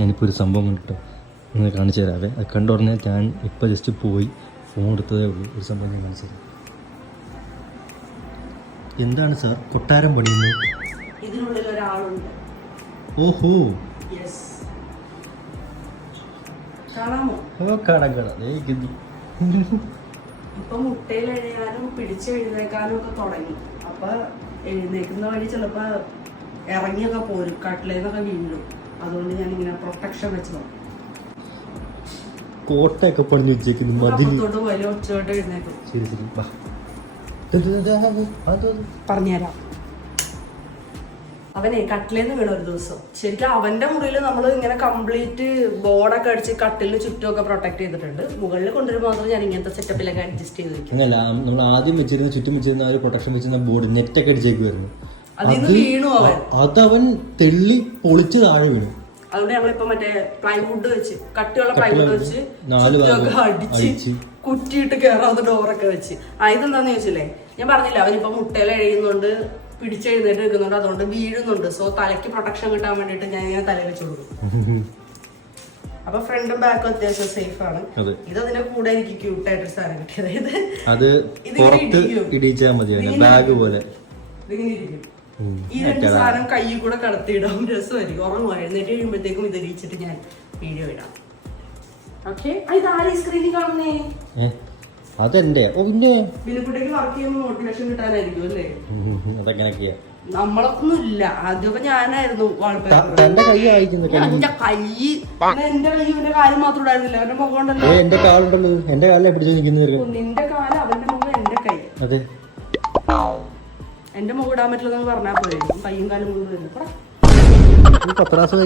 ഞാനിപ്പോൾ ഒരു സംഭവം കണ്ടിട്ടോ നിങ്ങൾ കാണിച്ചു തരാവേ. അത് കണ്ട ഉടനെ ഞാൻ ഇപ്പോൾ ജസ്റ്റ് പോയി ഫോൺ എടുത്തതേ ഉള്ളൂ. ഒരു സംഭവം ഞാൻ കാണിച്ചു തരാം. എന്താണ് സാർ കൊട്ടാരം പണിയുന്നു? ഇതിനുള്ളിൽ ഒരാളുണ്ട്. ഓഹോ, കാണാമോ? കാണാം. ഇപ്പൊ മുട്ടയിൽ എഴുതാനും പിടിച്ചെഴുന്നേക്കാനും ഒക്കെ തുടങ്ങി. അപ്പൊ എഴുന്നേക്കുന്ന വഴി ചിലപ്പോ ഇറങ്ങിയൊക്കെ പോരും, കട്ടിലേന്നൊക്കെ വീഴും. അതുകൊണ്ട് ഞാൻ ഇങ്ങനെ പ്രൊട്ടക്ഷൻ വെച്ചോ. കോട്ടയൊക്കെ പണിഞ്ഞു വെച്ചേക്കുന്നു മതില്. വലിയ ഒച്ചയോട്ട് എഴുന്നേക്കും. ശരി പറഞ്ഞുതരാം. അവനെ കട്ടിലേന്ന് വീണ ഒരു ദിവസം. ശരിക്കും അവന്റെ മുറിയിൽ നമ്മൾ ഇങ്ങനെ കംപ്ലീറ്റ് ബോർഡൊക്കെ അടിച്ച് കട്ടിലിന് ചുറ്റുമൊക്കെ പ്രൊട്ടക്ട് ചെയ്തിട്ടുണ്ട്. മുകളിൽ കൊണ്ടുവരുമ്പോൾ മാത്രം ഞാൻ ഇങ്ങനത്തെ സെറ്റപ്പിലൊക്കെ അഡ്ജസ്റ്റ് ചെയ്ത് വെക്കും. അങ്ങനല്ല, നമ്മൾ ആദ്യം വെച്ചിരുന്ന ചുറ്റും വെച്ചിരുന്ന ഒരു പ്രൊട്ടക്ഷൻ വെച്ചിരുന്ന ബോർഡ് നെറ്റൊക്കെ അടിച്ചേക്കുമായിരുന്നു. അതിന്ന് വീണു അവൻ. അതവൻ തെള്ളി പൊളിച്ച് താഴെ വീണു. അതുകൊണ്ട് ഞങ്ങളിപ്പോ മറ്റേ പ്ലൈവുഡ് വെച്ച്, കട്ടിയുള്ള പ്ലൈവുഡ് വെച്ച് ചുറ്റൊക്കെ അടിച്ച് കുറ്റിയിട്ട് കയറാവുന്ന ഡോറൊക്കെ വെച്ച്. ഇതെന്താന്ന് ചോദിച്ചില്ലേ, ഞാൻ പറഞ്ഞില്ല അവനിപ്പോ മുട്ടയിൽ എഴുതുന്നുണ്ട്, പിടിച്ചെഴുന്നേറ്റ് നിൽക്കുന്നുണ്ട്, അതുകൊണ്ട് വീഴുന്നുണ്ട്. സോ തലയ്ക്ക് പ്രൊട്ടക്ഷൻ കിട്ടാൻ വേണ്ടിട്ട് ഞാൻ ഇങ്ങനെ തല വെച്ച് കൊടുക്കും. അപ്പൊ ഫ്രണ്ടും ബാക്കും അത്യാവശ്യം സേഫ് ആണ്. ഇത് അതിന്റെ കൂടെ എനിക്ക് ക്യൂട്ടായിട്ട് സാധനം കിട്ടിയത്. അത് ഇടിച്ചാൽ മതി, ബാഗ് പോലെ ഇതിങ്ങനെ ഇരിക്കും. ഈ രണ്ട് സാധനം കയ്യിൽ കൂടെ കടത്തിയിടാം, രസമായിരിക്കും. ഉറങ്ങുക, എഴുന്നേറ്റ് കഴിയുമ്പോഴത്തേക്കും ഇത് ഇടിച്ചിട്ട് ഞാൻ വീഡിയോ ഇടാം. ഓക്കെ, ഇത് ആരെ സ്ക്രീനിൽ കാണുന്നേ? അതെന്റെ ബിനുക്കുട്ടിക്ക് വർക്ക് ചെയ്യുമ്പോൾ മോട്ടിവേഷൻ കിട്ടാനായിരിക്കും അല്ലേ? അതെങ്ങനെയൊക്കെയാ? നമ്മളൊന്നും ഇല്ല. ആദ്യമൊക്കെ ഞാനായിരുന്നു എന്റെ കൈ എന്റെ കൈ ഇവന്റെ കാര്യം മാത്രം ഉണ്ടായിരുന്നില്ല, അവന്റെ മുഖം ഉണ്ടല്ലോ. എന്റെ കാലുണ്ടല്ലോ, എന്റെ കാലിലെ പിടിച്ചു നിൽക്കുന്നു. നിന്റെ കാല്, അവന്റെ മുഖം, എന്റെ കൈ. അതെ, എന്റെ മുഖം ഇടാൻ പറ്റില്ലെന്ന് പറഞ്ഞാൽ പോയി. കയ്യും കാലും മുഴുവൻ 10 ക്ലാസ്